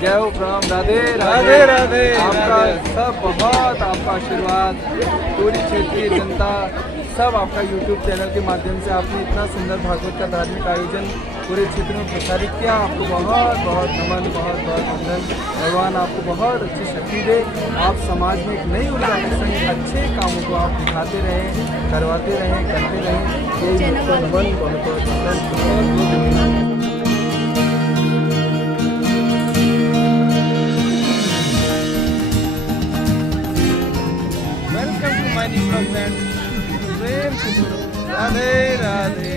जय हो प्रणाम, राधे राधे राधे। आपका सब बहुत आपका आशीर्वाद, पूरी क्षेत्रीय जनता सब आपका YouTube चैनल के माध्यम से आपने इतना सुंदर भागवत का धार्मिक आयोजन पूरे क्षेत्र में प्रसारित किया। आपको बहुत बहुत नमन, बहुत बहुत वंदन। भगवान आपको बहुत अच्छी शक्ति दे। आप समाज में एक नई ऊर्जा के संग अच्छे कामों को आप दिखाते रहें, करवाते रहें, करते रहें। यही आपको नमन, बहुत बहुत वंदन। प्रेम से बोलो राधे राधे।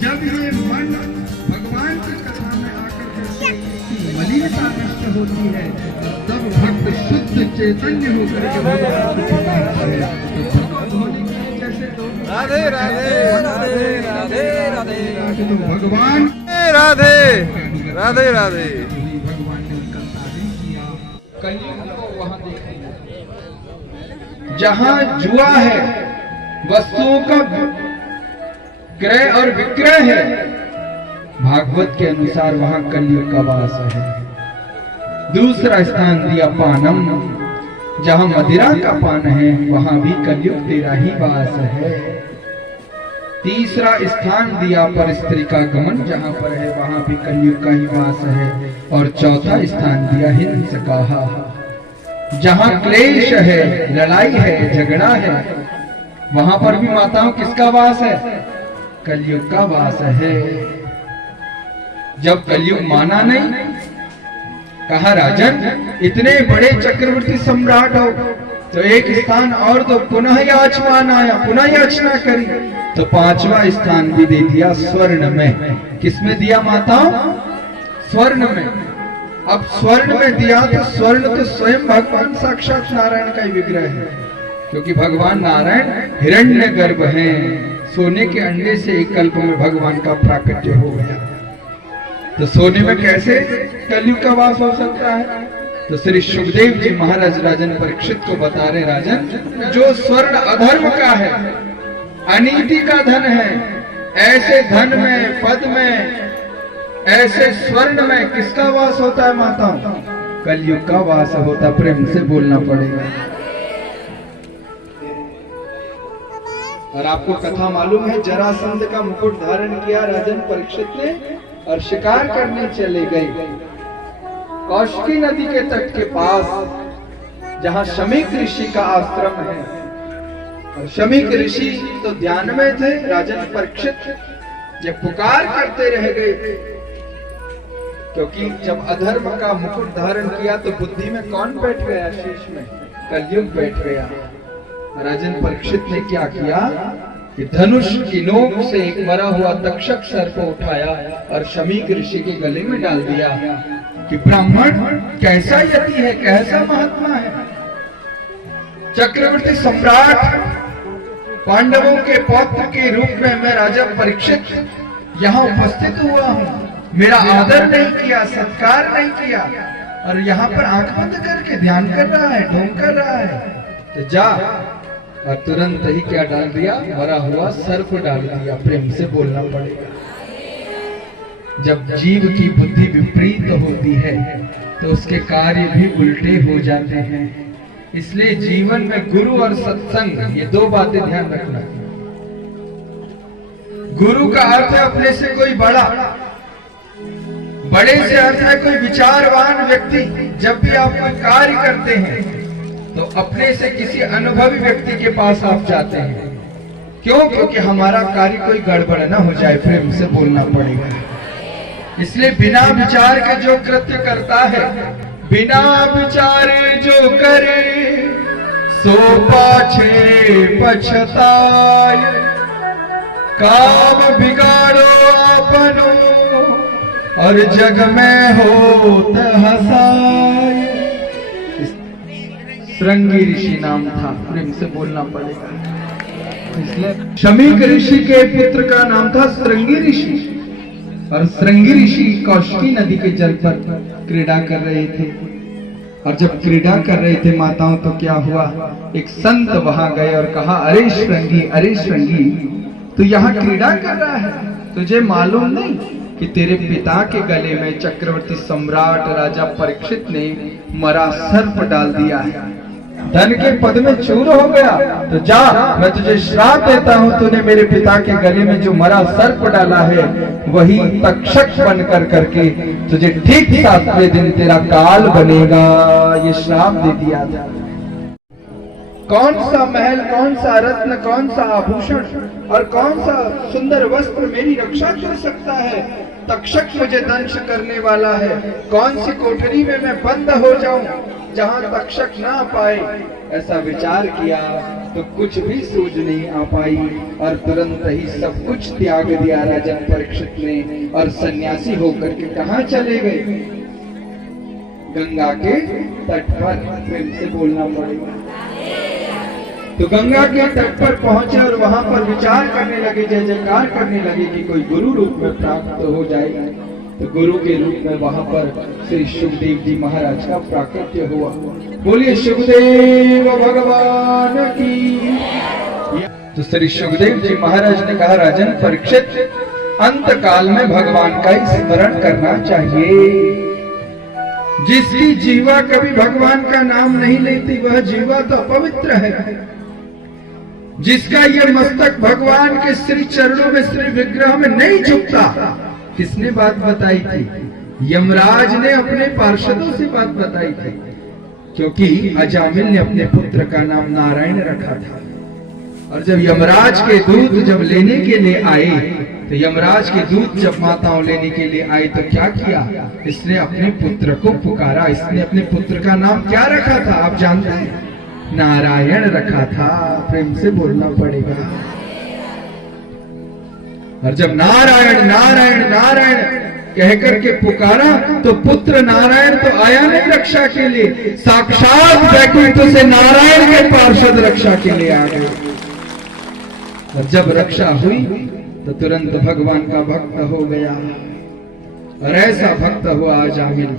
जब ये मन भगवान की कथा में आकर के मलिनता नष्ट होती है, तब भक्त शुद्ध चैतन्य होकर के भगवान को पाता है। राधे राधे राधे राधे राधे तो भगवान राधे राधे राधे। भगवान ने उनका तारीफ किया। कलयुग को वहां देखें जहां जुआ है, वस्तुओं का क्रय और विक्रय है, भागवत के अनुसार वहां कलयुग का वास है। दूसरा स्थान दिया पानम, जहां मदिरा का पान है वहां भी कलयुग तेरा ही वास है। तीसरा स्थान दिया पर स्त्री का गमन, जहां पर है वहां भी कलयुग का ही वास है। और चौथा स्थान दिया हिंस का, जहां क्लेश है, लड़ाई है, झगड़ा है, वहां पर भी माताओं किसका वास है? कलयुग का वास है। जब कलयुग माना नहीं, कहा राजन इतने बड़े चक्रवर्ती सम्राट हो तो एक स्थान और तो पुनः याचमान आया, पुनः याचना करी, तो पांचवा स्थान भी दे दिया स्वर्ण में। किसमें दिया माता? स्वर्ण में। अब स्वर्ण में दिया तो स्वर्ण तो स्वयं भगवान साक्षात नारायण का ही विग्रह है, क्योंकि भगवान नारायण हिरण्य गर्भ हैं। सोने के अंडे से एक कल्प में भगवान का प्राकट्य हो गया, तो सोने में कैसे कलयुग का वास हो सकता है? तो श्री सुखदेव जी महाराज राजन परीक्षित को बता रहे, राजन जो स्वर्ण अधर्म का है, अनीति का धन है, ऐसे धन में, पद में, ऐसे स्वर्ण में किसका वास होता है माता? कलयुग का वास होता। प्रेम से बोलना पड़ेगा। और आपको कथा मालूम है, जरासंध का मुकुट धारण किया राजन परीक्षित ने और शिकार करने चले गए कौशिकी नदी के तट के पास, जहां शमीक ऋषि का आश्रम है। और शमीक ऋषि तो ध्यान में थे। राजन परीक्षित ये पुकार करते रह गए, क्योंकि जब अधर्म का मुकुट धारण किया तो बुद्धि में कौन बैठ गया? शीश में कलयुग बैठ गया। राजन परीक्षित ने क्या किया कि धनुष की नोक से एक मरा हुआ तक्षक सर्प उठाया और शमीक ऋषि के गले में डाल दिया कि ब्राह्मण कैसा यति है, कैसा महात्मा है। चक्रवर्ती सम्राट पांडवों के पौत्र के रूप में मैं राजा परीक्षित यहाँ उपस्थित हुआ हूँ, मेरा आदर नहीं किया, सत्कार नहीं किया, और यहाँ पर आंख बंद करके ध्यान कर रहा है, ढोंग कर रहा है। तो जा, और तुरंत ही क्या डाल दिया? मरा हुआ सर्प डाल दिया। प्रेम से बोलना पड़ेगा। जब जीव की बुद्धि विपरीत होती है तो उसके कार्य भी उल्टे हो जाते हैं। इसलिए जीवन में गुरु और सत्संग, ये दो बातें ध्यान रखना। गुरु का अर्थ है अपने से कोई बड़ा, बड़े से अर्थ है कोई विचारवान व्यक्ति। जब भी आप कोई कार्य करते हैं तो अपने से किसी अनुभवी व्यक्ति के पास आप जाते हैं। क्यों? क्योंकि हमारा कार्य कोई गड़बड़ न हो जाए। प्रेम से बोलना पड़ेगा। इसलिए बिना विचार के जो कृत्य करता है, बिना विचारे जो करे सो पाछे पछताए। काम बिगाड़ो अपनो और जग में होत हसाए। श्रृंगी ऋषि नाम था। प्रेम से बोलना पड़ेगा। इसलिए शमीक ऋषि के पुत्र का नाम था श्रृंगी ऋषि, और श्रृंगी ऋषि कौशिकी नदी के जल पर क्रीड़ा कर रहे थे। और जब क्रीड़ा कर रहे थे माताओं, तो क्या हुआ? एक संत वहां गए और कहा, अरे श्रृंगी, अरे श्रृंगी, तू यहाँ क्रीड़ा कर रहा है, तुझे मालूम नहीं कि तेरे पिता के गले में चक्रवर्ती सम्राट राजा परीक्षित ने मरा सर्प डाल दिया है, धन के पद में चूर हो गया, तो जा, मैं तुझे श्राप देता हूं, तूने मेरे पिता के गले में जो मरा सर्प डाला है वही तक्षक बन कर करके तुझे ठीक 7वें दिन तेरा काल बनेगा। ये श्राप दे दिया था। कौन सा महल, कौन सा रत्न, कौन सा आभूषण और कौन सा सुंदर वस्त्र मेरी रक्षा कर सकता है? तक्षक मुझे दंश करने वाला है। कौन सी कोठरी में मैं बंद हो जाऊं जहां तक्षक ना पाए? ऐसा विचार किया तो कुछ भी सूझ नहीं आ पाई और तुरंत ही सब कुछ त्याग दिया राजन परीक्षित ने और सन्यासी होकर के कहां चले गए? गंगा के तट पर। प्रेम से बोलना पड़ेगा। तो गंगा के तट पर पहुंचे और वहां पर विचार करने लगे, जय जयकार करने लगे कि कोई गुरु रूप में प्राप्त हो जाएगा। तो गुरु के रूप में वहां पर श्री सुखदेव जी महाराज का प्राकट्य हुआ। बोलिए सुखदेव भगवान की। तो श्री सुखदेव जी महाराज ने कहा, राजन परीक्षित, अंत काल में भगवान का स्मरण करना चाहिए। जिसकी जीवा कभी भगवान का नाम नहीं लेती वह जीवा तो अपवित्र है। जिसका ये मस्तक भगवान के श्री चरणों में, श्री विग्रह में नहीं झुकता। किसने बात बताई थी? यमराज ने अपने पार्षदों से बात बताई थी, क्योंकि अजामिल ने अपने पुत्र का नाम नारायण रखा था। और जब यमराज के दूत जब लेने के लिए आए, तो यमराज के दूत जब माताओं लेने के लिए आए तो क्या किया? इसने अपने पुत्र को पुकारा। इसने अपने पुत्र का नाम क्या रखा था आप जानते हैं? नारायण रखा था। प्रेम से बोलना पड़ेगा। और जब नारायण नारायण नारायण कहकर के पुकारा तो पुत्र नारायण तो आया नहीं रक्षा के लिए, साक्षात वैकुंठ से नारायण के पार्षद रक्षा के लिए आ गए। और जब रक्षा हुई तो तुरंत भगवान का भक्त हो गया। और ऐसा भक्त हुआ अजामिल।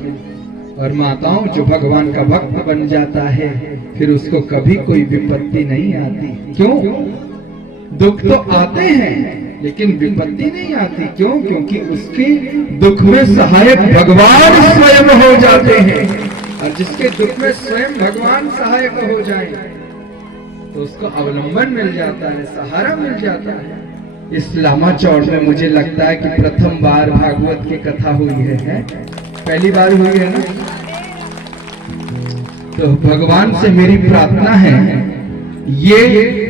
और माताओं, जो भगवान का भक्त बन जाता है फिर उसको कभी कोई विपत्ति नहीं आती। क्यों? दुख तो आते हैं लेकिन विपत्ति नहीं आती। क्यों? क्योंकि उसके दुख में सहायक भगवान स्वयं हो जाते हैं। और जिसके दुख में स्वयं भगवान सहायक हो जाए तो उसको अवलंबन मिल जाता है, सहारा मिल जाता है। इस लामा चौड़ में मुझे लगता है कि प्रथम बार भागवत की कथा हुई है। पहली बार हुई है ना? तो भगवान से मेरी प्रार्थना है, ये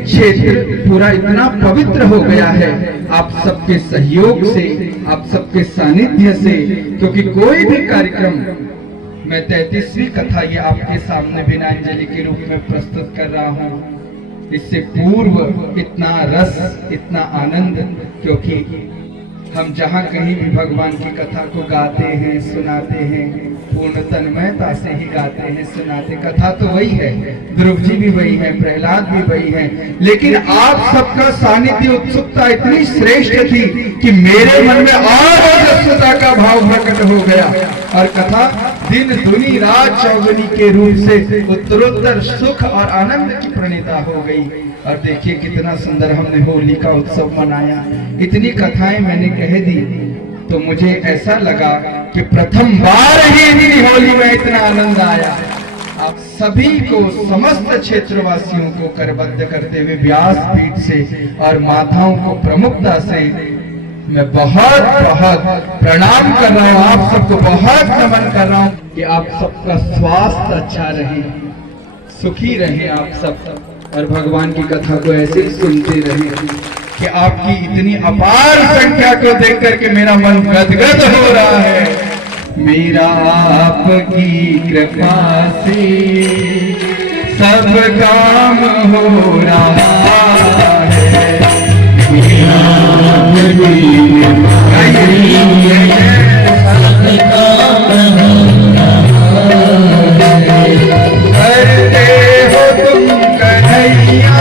क्षेत्र पूरा इतना पवित्र हो गया है आप सबके सहयोग से, आप सबके सानिध्य से। क्योंकि कोई भी कार्यक्रम, मैं 33वीं कथा ये आपके सामने बिना अंजलि के रूप में प्रस्तुत कर रहा हूँ। इससे पूर्व इतना रस, इतना आनंद, क्योंकि हम जहाँ कहीं भी भगवान की कथा को गाते हैं, सुनाते हैं, पूर्ण तन्मयता से ही गाते हैं, सुनाते। कथा तो वही है, ध्रुव जी भी वही है, प्रहलाद भी वही है, लेकिन आप सबका सानिध्य, उत्सुकता इतनी श्रेष्ठ थी कि मेरे मन में और रसता का भाव प्रकट हो गया। और कथा दिन दुनी रात चौगुनी के रूप से उत्तरोत्तर सुख और आनंद की प्रणेता हो गई। और देखिए कितना सुंदर हमने होली का उत्सव मनाया। इतनी कथाएं मैंने कह दी तो मुझे ऐसा लगा कि प्रथम बार ही इतनी होली में इतना आनंद आया। आप सभी को, समस्त क्षेत्रवासियों को करबद्ध करते हुए व्यास पीठ से और माताओं को प्रमुखता से मैं बहुत बहुत प्रणाम कर रहा हूँ। आप सबको बहुत नमन कर रहा हूँ कि आप सबका स्वास्थ्य अच्छा रहे, सुखी रहे आप सब, और भगवान की कथा को ऐसे सुनते रहे कि आपकी इतनी अपार संख्या को देख करके मेरा मन गदगद हो रहा है। मेरा आपकी कृपा से सब काम हो रहा है। मेरा आपकी कृपा से सब काम हो रहा है। करते हो तुम कन्हैया,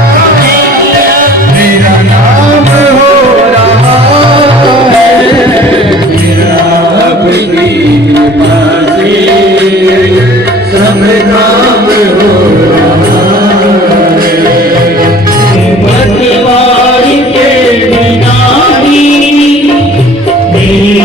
मेरा नाम हो रहा है। मेरा आपकी कृपा से सब काम हो रहा है। बटवारी के बिना ही मेरी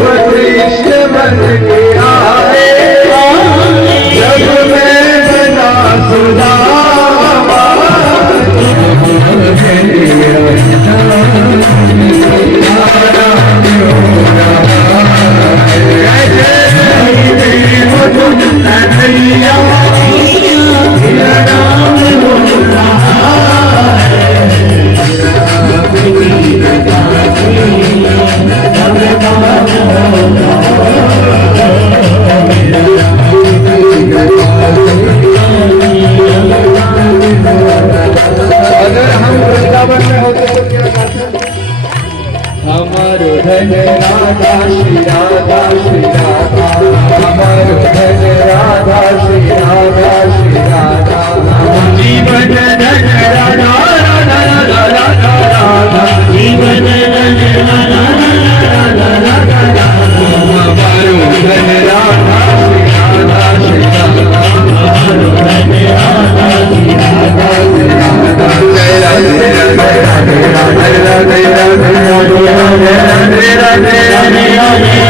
कृष्ण बन के आए, जब मैं बना सुदामा, अगर हम वृंदावन में होते तो क्या करते? हमारो धन राधा श्री राधा श्री राधा, हमारो धन राधा श्री राधा श्री राधा, जीवन धन राधा राधा राधा राधा राधा, जीवन धन राधा राधा राधा राधा, हमारो धन राधा श्री राधा श्री राधा, हमारो धन राधा श्री राधा श्री राधा। जय राधे राधे राधे राधे राधे राधे राधे राधे राधे राधे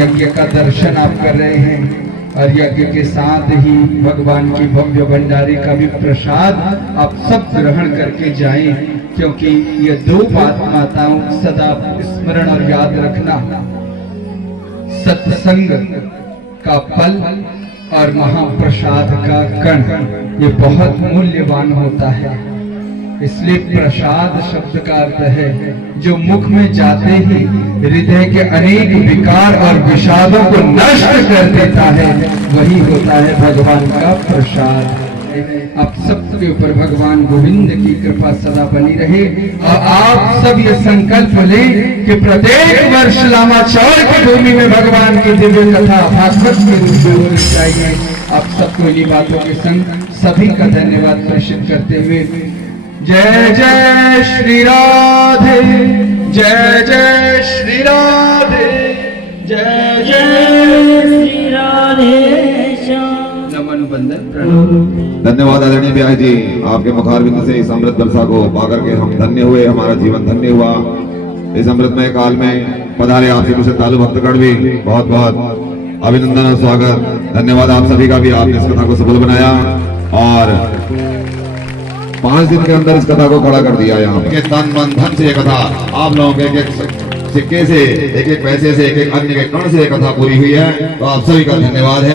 यज्ञ का दर्शन आप कर रहे हैं और यज्ञ के साथ ही भगवान की भव्य भंडारी का भी प्रसाद आप सब ग्रहण करके जाएं, क्योंकि ये दो बात माताओं सदा स्मरण और याद रखना, सत्संग का फल और महाप्रसाद का कण ये बहुत मूल्यवान होता है। इसलिए प्रसाद शब्द का अर्थ है जो मुख में जाते ही हृदय के अनेक विकार और विषादों को नष्ट कर देता है, वही होता है भगवान का प्रसाद। आप सबके ऊपर भगवान गोविंद की कृपा सदा बनी रहे और आप सब ये संकल्प लें कि प्रत्येक वर्ष लामाचौर की भूमि में भगवान की दिव्य कथा भागवत के रूप में होनी चाहिए। आप सबको इन्हीं बातों के संग सभी का धन्यवाद प्रेषित करते हुए जय जय श्री राधे, जय जय श्री राधे, जय जय श्री राधे श्याम। नमन बंदन प्रणव। धन्यवाद आदरणीय ब्यास जी, आपके मुखारबिंद से इस अमृत वर्षा को पाकर के हम धन्य हुए, हमारा जीवन धन्य हुआ। इस अमृतमय काल में पधारे आपसे कुछ तालु भक्तगण भी बहुत बहुत अभिनंदन और स्वागत। धन्यवाद आप सभी का भी, आपने इस कथा को सफल बनाया और 5 दिन के अंदर इस कथा को खड़ा कर दिया। यहाँ पे तन मन धन से ये कथा आप लोगों के एक सिक्के से, एक एक पैसे से, एक एक अन्य के कण से ये कथा पूरी हुई है, तो आप सभी का धन्यवाद है।